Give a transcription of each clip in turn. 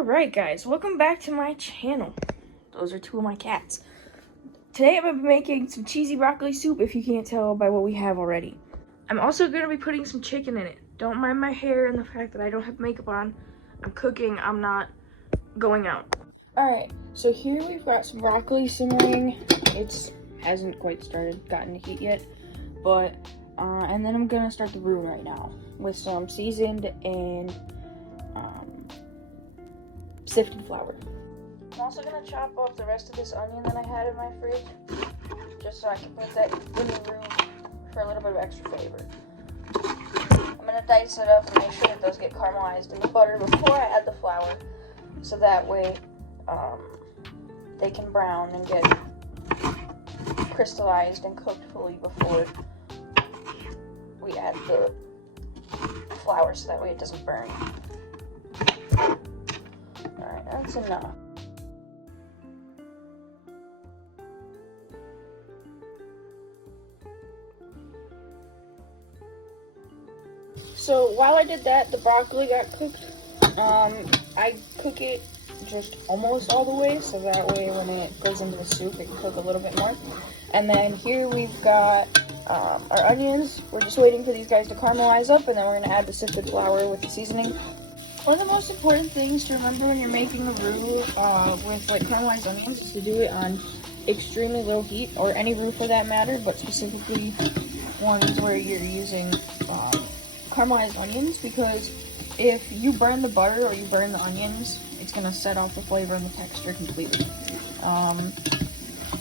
Alright guys, welcome back to my channel. Those are two of my cats. Today I'm going to be making some cheesy broccoli soup, if you can't tell by what we have already. I'm also going to be putting some chicken in it. Don't mind my hair and the fact that I don't have makeup on. I'm cooking, I'm not going out. Alright, so here we've got some broccoli simmering. It hasn't quite gotten to heat yet. But, and then I'm going to start the roux right now with some seasoned and sifted flour. I'm also going to chop up the rest of this onion that I had in my fridge, just so I can put that in the roux for a little bit of extra flavor. I'm going to dice it up and make sure it does get caramelized in the butter before I add the flour, so that way they can brown and get crystallized and cooked fully before we add the flour, so that way it doesn't burn. Alright, that's enough. So while I did that, the broccoli got cooked. I cook it just almost all the way, so that way when it goes into the soup, it can cook a little bit more. And then here we've got our onions. We're just waiting for these guys to caramelize up, and then we're going to add the sifted flour with the seasoning. One of the most important things to remember when you're making a roux with like caramelized onions is to do it on extremely low heat, or any roux for that matter, but specifically ones where you're using caramelized onions, because if you burn the butter or you burn the onions, it's going to set off the flavor and the texture completely.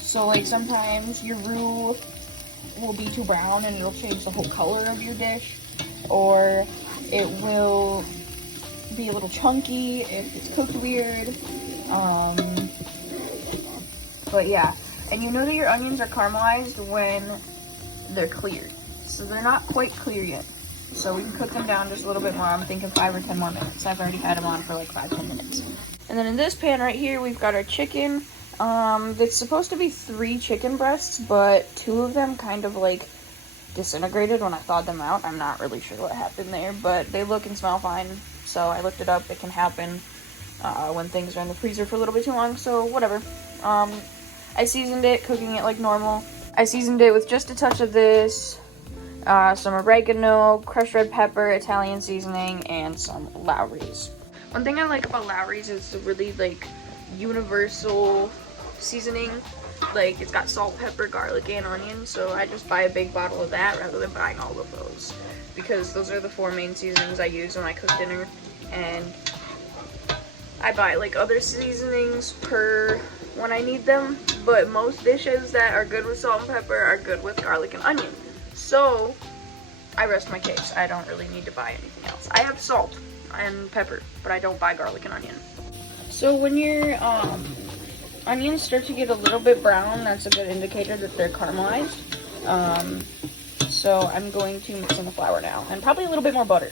So like sometimes your roux will be too brown and it'll change the whole color of your dish, or it will be a little chunky if it's cooked weird. But yeah, and you know that your onions are caramelized when they're cleared, so they're not quite clear yet, so we can cook them down just a little bit more. I'm thinking 5 or 10 more minutes. I've already had them on for like 5-10 minutes. And then in this pan right here, we've got our chicken. It's supposed to be 3 chicken breasts, but 2 of them kind of like disintegrated when I thawed them out. I'm not really sure what happened there, but they look and smell fine. So I looked it up. It can happen when things are in the freezer for a little bit too long, so whatever. I seasoned it, cooking it like normal. I seasoned it with just a touch of this, some oregano, crushed red pepper, Italian seasoning, and some Lowry's. One thing I like about Lowry's is the really like universal seasoning. Like, it's got salt, pepper, garlic, and onion, so I just buy a big bottle of that rather than buying all of those, because those are the 4 main seasonings I use when I cook dinner. And I buy like other seasonings per when I need them, but most dishes that are good with salt and pepper are good with garlic and onion. So I rest my case. I don't really need to buy anything else. I have salt and pepper, but I don't buy garlic and onion. So when your onions start to get a little bit brown, that's a good indicator that they're caramelized. So I'm going to mix in the flour now, and probably a little bit more butter.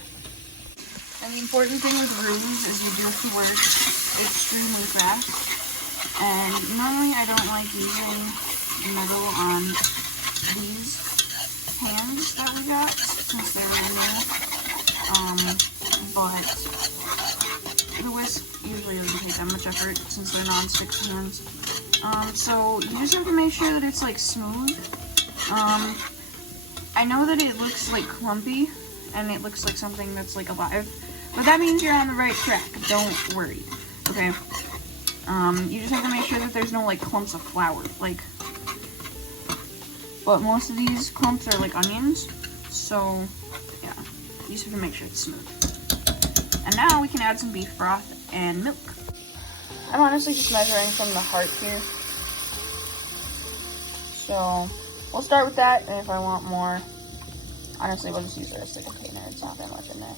And the important thing with roux is you do have to work extremely fast. And normally I don't like using metal on these pans that we got, since they're new. But the whisk usually doesn't take that much effort since they're non-stick pans. So you just have to make sure that it's like smooth. I know that it looks like clumpy and it looks like something that's like alive, but that means you're on the right track. Don't worry, okay? You just have to make sure that there's no like clumps of flour, like, but most of these clumps are like onions, so yeah, you just have to make sure it's smooth. And now we can add some beef broth and milk. I'm honestly just measuring from the heart here, so we'll start with that, and if I want more, honestly, we'll just use the rest of the container. It's not that much in there.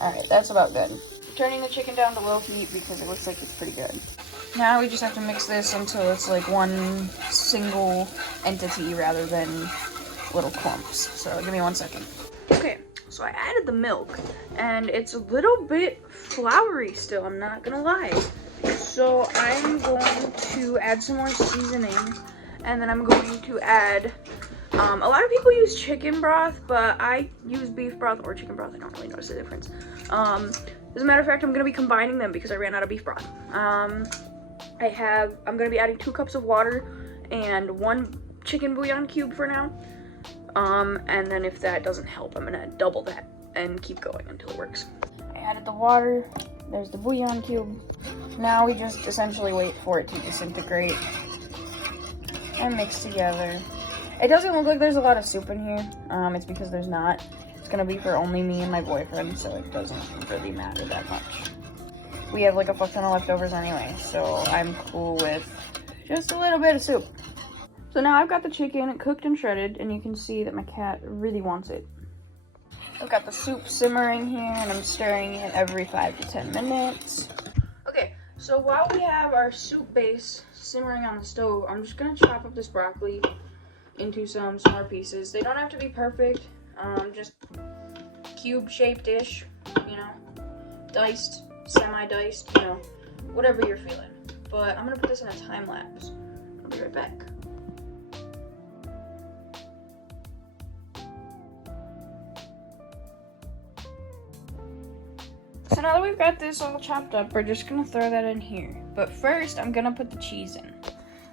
Alright, that's about good. Turning the chicken down to low heat because it looks like it's pretty good. Now we just have to mix this until it's like one single entity rather than little clumps. So give me 1 second. Okay, so I added the milk, and it's a little bit floury still, I'm not gonna lie. So I'm going to add some more seasoning, and then I'm going to add, a lot of people use chicken broth, but I use beef broth or chicken broth. I don't really notice the difference. As a matter of fact, I'm gonna be combining them because I ran out of beef broth. I'm gonna be adding 2 cups of water and 1 chicken bouillon cube for now. And then if that doesn't help, I'm gonna double that and keep going until it works. I added the water, there's the bouillon cube. Now we just essentially wait for it to disintegrate and mix together. It doesn't look like there's a lot of soup in here. It's because there's not. It's gonna be for only me and my boyfriend, so it doesn't really matter that much. We have like a fuck ton of leftovers anyway, so I'm cool with just a little bit of soup. So now I've got the chicken cooked and shredded, and you can see that my cat really wants it. I've got the soup simmering here, and I'm stirring it every 5 to 10 minutes. Okay, so while we have our soup base simmering on the stove, I'm just gonna chop up this broccoli into some smaller pieces. They don't have to be perfect, just cube-shaped-ish, you know, diced, semi-diced, you know, whatever you're feeling. But I'm gonna put this in a time lapse. I'll be right back. So now that we've got this all chopped up, we're just gonna throw that in here. But first, I'm gonna put the cheese in.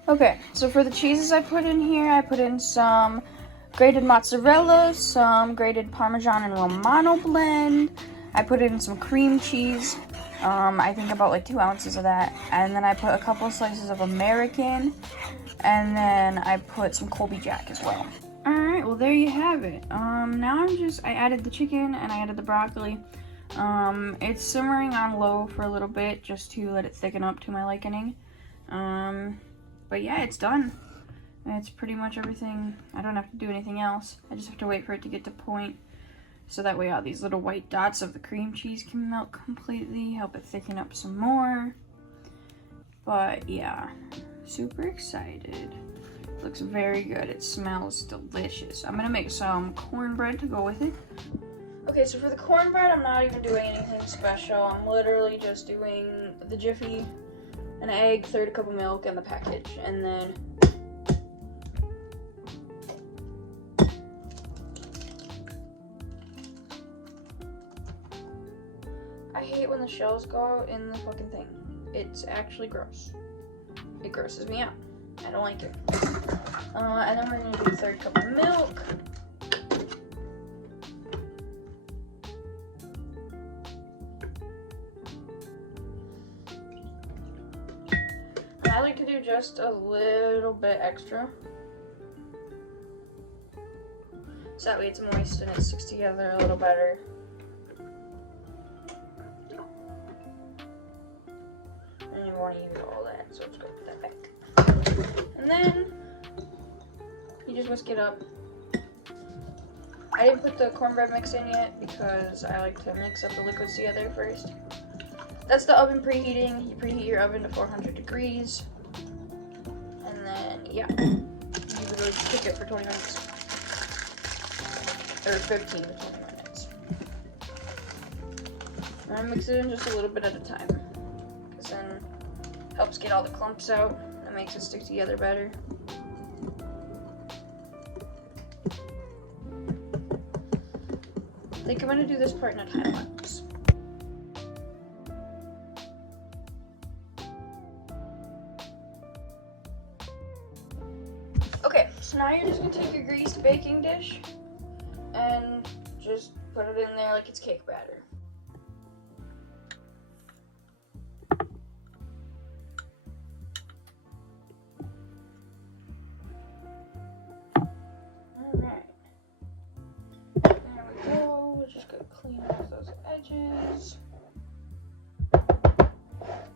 Okay, so for the cheeses I put in here, I put in some grated mozzarella, some grated parmesan and romano blend. I put in some cream cheese, I think about like 2 ounces of that. And then I put a couple slices of American, and then I put some Colby Jack as well. Alright, well there you have it. Now I added the chicken and I added the broccoli. It's simmering on low for a little bit just to let it thicken up to my liking. But yeah, it's done. It's pretty much everything. I don't have to do anything else. I just have to wait for it to get to point. So that way all these little white dots of the cream cheese can melt completely, help it thicken up some more. But yeah, super excited. Looks very good. It smells delicious. I'm gonna make some cornbread to go with it. Okay, so for the cornbread, I'm not even doing anything special. I'm literally just doing the Jiffy, an egg, 1/3 cup of milk, and the package. And then I hate when the shells go out in the fucking thing. It's actually gross. It grosses me out. I don't like it. And then we're gonna do 1/3 cup of milk. I like to do just a little bit extra, so that way it's moist and it sticks together a little better. And you want to use all that, so let's go put that back. And then you just whisk it up. I didn't put the cornbread mix in yet because I like to mix up the liquids together first. That's the oven preheating. You preheat your oven to 400 degrees. And then, yeah, you literally cook it for 20 minutes. Or 15 to 20 minutes. And I mix it in just a little bit at a time. Because then it helps get all the clumps out. It makes it stick together better. I think I'm going to do this part in a time lapse. Okay, so now you're just going to take your greased baking dish and just put it in there like it's cake batter. Alright. There we go. We're just going to clean off those edges.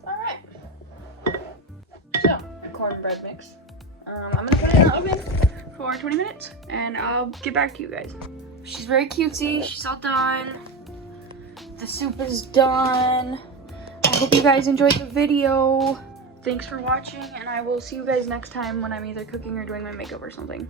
Alright. So, cornbread mix. I'm going to put it in the oven for 20 minutes and I'll get back to you guys. She's very cutesy. She's all done. The soup is done. I hope you guys enjoyed the video. Thanks for watching, and I will see you guys next time when I'm either cooking or doing my makeup or something.